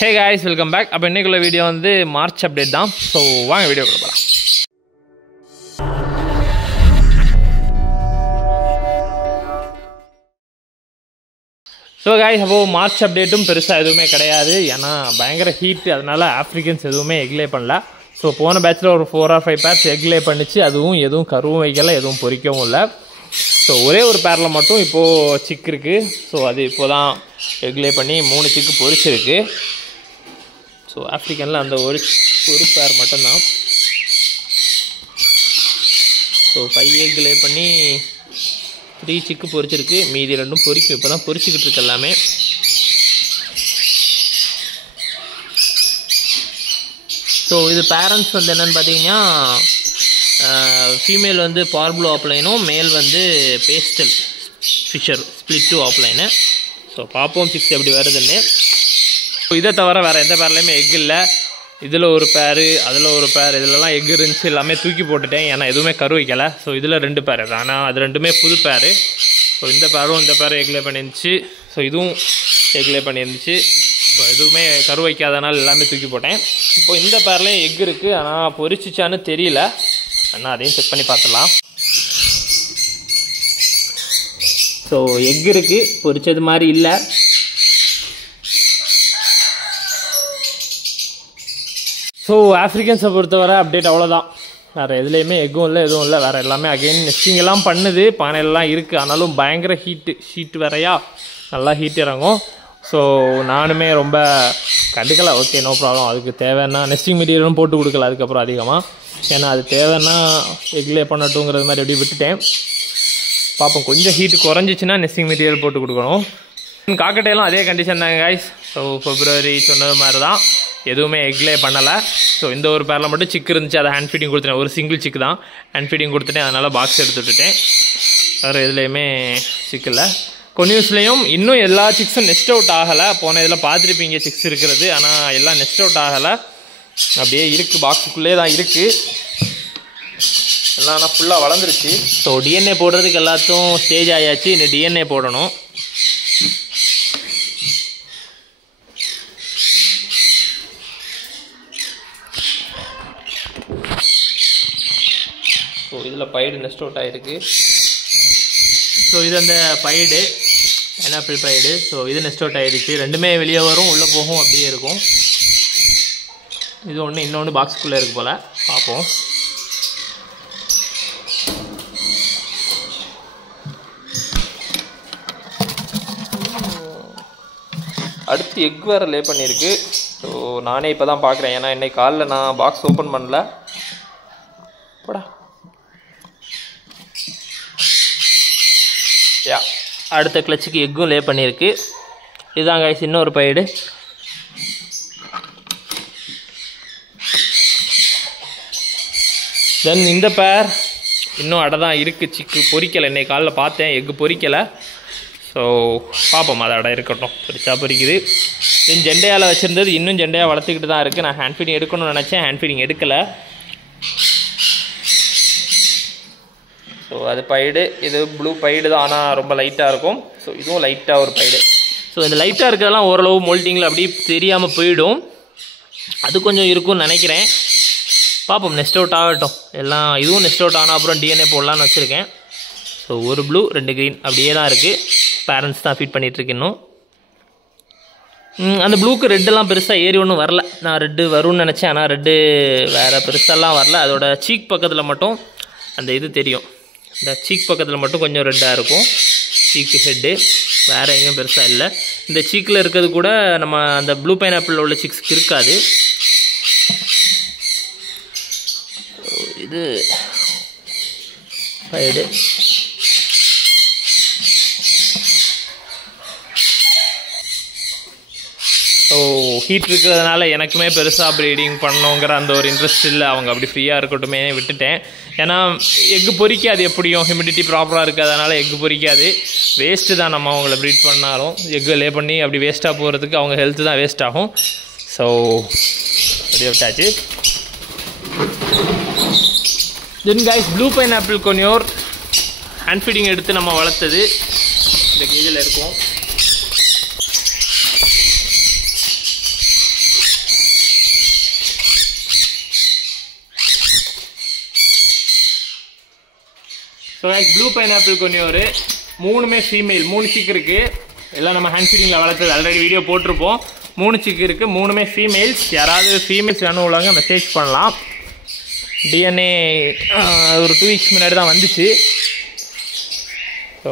Hey guys, welcome back. அப்ப இன்னைக்குள்ள video வந்து மார்ச் அப்டேட் தான். சோ வாங்க வீடியோக்குள்ள போலாம். So guys, அப்போ மார்ச் அப்டேட்டும் பெருசா எதுவுமே கிடையாது. ஏன்னா பயங்கர ஹீட், அதனால ஆப்பிரிக்கன்ஸ் எதுவுமே எக் லே பண்ணல. ஸோ போன பேட்சில் ஒரு 4 or 5 பேர்ஸ் எக் லே பண்ணிச்சு. அதுவும் எதுவும் கருவும் வைக்கல, எதுவும் பொரிக்கவும் இல்லை. ஸோ ஒரே ஒரு பேரில் மட்டும் இப்போது சிக் இருக்குது. ஸோ அது இப்போ தான் எக் லே பண்ணி 3 சிக்கு பொரிச்சிருக்கு. ஸோ ஆப்ரிக்கனில் அந்த ஒரு பேர் மட்டும்தான். ஸோ 5 எக் லே பண்ணி 3 சிக்கு பொரிச்சிருக்கு. மீதி 2 பொரிக்கும். இப்போ தான் பொரிச்சிக்கிட்டு இருக்கு எல்லாமே. ஸோ இது பேரண்ட்ஸ் வந்து என்னென்னு பார்த்தீங்கன்னா, ஃபீமேல் வந்து பார்ப்ளூ ஆப்லைனும், மேல் வந்து பேஸ்டல் ஃபிஷர் ஸ்பிளிட் 2 ஆப்லைனு. ஸோ பார்ப்போம் சிக்ஸ் எப்படி வருதுன்னு. ஸோ இதை தவிர வேறு எந்த பேர்லேயுமே எக் இல்லை. இதில் ஒரு பேர், அதில் ஒரு பேர், இதிலலாம் எக் இருந்துச்சு, எல்லாமே தூக்கி போட்டுட்டேன். ஏன்னா எதுவுமே கரு வைக்கலை. ஸோ இதில் 2 பேர், ஆனால் அது 2மே புது பேர். ஸோ இந்த பேரும் இந்த பேரும் எக் லே பண்ணியிருந்துச்சு. ஸோ இதுவும் எக் லே பண்ணியிருந்துச்சு. ஸோ எதுவுமே கரு வைக்காதனால எல்லாமே தூக்கி போட்டேன். இப்போ இந்த பேர்லேயும் எக் இருக்குது, ஆனால் பொரிச்சிச்சான்னு தெரியல. ஆனால் அதையும் செக் பண்ணி பார்த்துடலாம். ஸோ எக் இருக்குது, பொரிச்சது மாதிரி இல்லை. ஸோ ஆஃப்ரிக்கன்ஸை பொறுத்தவரை அப்டேட் அவ்வளோதான். வேறு எதுலேயுமே எக்கும் இல்லை, எதுவும் இல்லை. வேறு எல்லாமே அகெயின் நெஸ்டிங் எல்லாம் பண்ணுது, பானையெல்லாம் இருக்குது. ஆனாலும் பயங்கர ஹீட் வேறையா, நல்லா ஹீட் இறங்கும். ஸோ நானுமே ரொம்ப கண்டுக்கலை. Okay, no problem. அதுக்கு தேவைன்னா நெஸ்டிங் மெட்டீரியலும் போட்டு கொடுக்கல அதுக்கப்புறம் அதிகமாக. ஏன்னா அது தேவைன்னா எக்லே பண்ணட்டுங்கிறது மாதிரி எப்படி விட்டுட்டேன். பார்ப்போம், கொஞ்சம் ஹீட்டு குறைஞ்சிச்சின்னா நெஸ்டிங் மெட்டீரியல் போட்டு கொடுக்கணும். காக்கட்டையெல்லாம் அதே கண்டிஷன் தாங்க கைஸ். ஸோ February சொன்னது மாதிரி தான், எதுவுமே எக்லே பண்ணலை. ஸோ இந்த ஒரு பேரில் மட்டும் சிக்கு இருந்துச்சு, அதை ஹேண்ட் ஃபீடிங் கொடுத்துட்டேன். ஒரு சிங்கிள் சிக்கு தான் ஹேண்ட் ஃபீடிங் கொடுத்துட்டேன். அதனால் பாக்ஸ் எடுத்து விட்டுட்டேன். வேறு எதுலேயுமே சிக்கு இல்லை. கொன்யூஸ்லேயும் இன்னும் எல்லா சிக்ஸும் நெஸ்ட் அவுட் ஆகலை. போன இதில் பார்த்துருப்பீங்க சிக்ஸ் இருக்கிறது, ஆனால் எல்லாம் நெஸ்ட் அவுட் ஆகலை. அப்படியே இருக்குது, பாக்ஸுக்குள்ளே தான் இருக்குது. எல்லாம் ஆனால் ஃபுல்லாக வளர்ந்துருச்சு. ஸோ டிஎன்ஏ போடுறதுக்கு எல்லாத்தும் ஸ்டேஜ் ஆயாச்சு. இன்னும் டிஎன்ஏ போடணும். ஸோ இதில் பைடு நெஸ்ட் அவுட் ஆகிருக்கு. ஸோ இது அந்த பைடு பைனாப்பிள் பைடு. ஸோ இது நெஸ்ட் அவுட் ஆகிடுச்சு. 2மே வெளியே வரும், உள்ளே போகும், அப்படியே இருக்கும். இது ஒன்று, இன்னொன்று பாக்ஸுக்குள்ளே இருக்கு போல். பார்ப்போம். அடுத்து எக் வேறு லே பண்ணியிருக்கு. ஸோ நானே இப்போ தான் பார்க்குறேன். ஏன்னா இன்னைக்கு காலைல நான் பாக்ஸ் ஓப்பன் பண்ணல. போடா. யா, அடுத்த கிளச்சுக்கு எக்கும் லே பண்ணியிருக்கு. இதுதான் கைஸ் இன்னொரு பைடு. தென் இந்த பேர் இன்னும் அடை தான் இருக்குது. சிக்கு பொரிக்கலை. இன்னைக்கு காலைல பார்த்தேன், எக்கு பொரிக்கலை. ஸோ பார்ப்போம், அது அடை இருக்கட்டும். பொரிச்சா பொரிக்குது. தென் ஜெண்டையால் வச்சுருந்தது இன்னும் ஜெண்டையாக வளர்த்துக்கிட்டு தான் இருக்குது. நான் ஹேண்ட் ஃபீடிங் எடுக்கணும்னு நினச்சேன், ஹேண்ட் ஃபீடிங் எடுக்கலை. ஸோ அது பைடு. இது ப்ளூ பைடு தான், ஆனால் ரொம்ப லைட்டாக இருக்கும். ஸோ இதுவும் லைட்டாக ஒரு பைடு. ஸோ இந்த லைட்டாக இருக்கிறதெல்லாம் ஓரளவு மோல்டிங்கில் அப்படி தெரியாமல் போயிடும். அது கொஞ்சம் இருக்கும்னு நினைக்கிறேன். பார்ப்போம், நெஸ்ட் அவுட் ஆகட்டும் எல்லாம். இதுவும் நெஸ்ட் அவுட் ஆனால் அப்புறம் டிஎன்ஏ போடலான்னு வச்சுருக்கேன். ஸோ ஒரு ப்ளூ 2 க்ரீன் அப்படியே தான் இருக்குது. பேரண்ட்ஸ் தான் ஃபீட் பண்ணிகிட்ருக்கு இன்னும். அந்த ப்ளூக்கு ரெட்டெல்லாம் பெருசாக ஏறி ஒன்றும் வரல. நான் ரெட்டு வரும்னு நினச்சேன், ஆனால் ரெட்டு வேறு பெருசாலாம் வரல. அதோட சீக் பக்கத்தில் மட்டும் அந்த இது தெரியும். இந்த சீக் பக்கத்தில் மட்டும் கொஞ்சம் ரெட்டாக இருக்கும், சீக்கு ஹெட்டு. வேறு எங்கேயும் பெருசாக இல்லை. இந்த சீக்கில் இருக்கிறது கூட நம்ம அந்த ப்ளூ பைனாப்பிள் உள்ள சிக்ஸ்க்கு இருக்காது. இது பைடு. ஸோ ஹீட் இருக்கிறதுனால எனக்குமே பெருசாக ப்ரீடிங் பண்ணணுங்கிற அந்த ஒரு இன்ட்ரெஸ்ட் இல்லை. அவங்க அப்படி ஃப்ரீயாக இருக்கட்டுமே விட்டுட்டேன். ஏன்னா எக்கு பொரிக்காது, எப்படியும் ஹியூமிடிட்டி ப்ராப்பராக இருக்கிறதுனால எக்கு பொரிக்காது. வேஸ்ட்டு தான் நம்ம அவங்கள ப்ரீட் பண்ணாலும். எக்கு லே பண்ணி அப்படி வேஸ்ட்டாக போகிறதுக்கு அவங்க ஹெல்த்து தான் வேஸ்ட் ஆகும். ஸோ அப்படியே விட்டாச்சு. Then guys, blue pineapple conure hand feeding எடுத்து நம்ம வளர்த்தது இந்த கேஜில் இருக்கும். ஸோ ப்ளூ பைனாப்பிள் கொஞ்சம் ஒரு 3மே ஃபீமேல், 3 சிக் இருக்குது. எல்லாம் நம்ம ஹேண்ட் ஃபீடிங்கில் வளர்த்தது, ஆல்ரெடி வீடியோ போட்டிருப்போம். 3 சிக் இருக்குது, 3மே ஃபீமேல்ஸ். யாராவது ஃபீமேல்ஸ் வேணும் உள்ளவங்க மெசேஜ் பண்ணலாம். டிஎன்ஏ ஒரு 2 வீக்ஸ் முன்னாடி தான் வந்துச்சு. ஸோ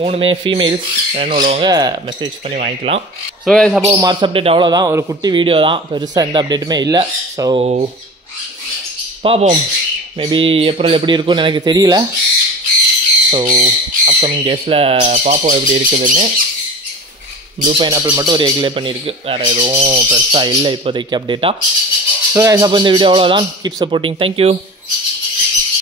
3மே ஃபீமேல்ஸ் வேணும் உள்ளவங்க மெசேஜ் பண்ணி வாங்கிக்கலாம். ஸோ அப்போ மார்ச் அப்டேட் அவ்வளோதான், ஒரு குட்டி வீடியோ தான், பெருசாக எந்த அப்டேட்டுமே இல்லை. ஸோ பார்ப்போம், மேபி ஏப்ரல் எப்படி இருக்குன்னு எனக்கு தெரியல. ஸோ அப்கமிங் டேஸில் பார்ப்போம் எப்படி இருக்குதுன்னு. ப்ளூ பைனாப்பிள் மட்டும் ஒரு எக்லே பண்ணியிருக்கு, வேறு எதுவும் பெருசாக இல்லை இப்போதைக்கு அப்டேட்டாக. ஸோ அப்போ இந்த வீடியோ அவ்வளோதான். Keep supporting, thank you.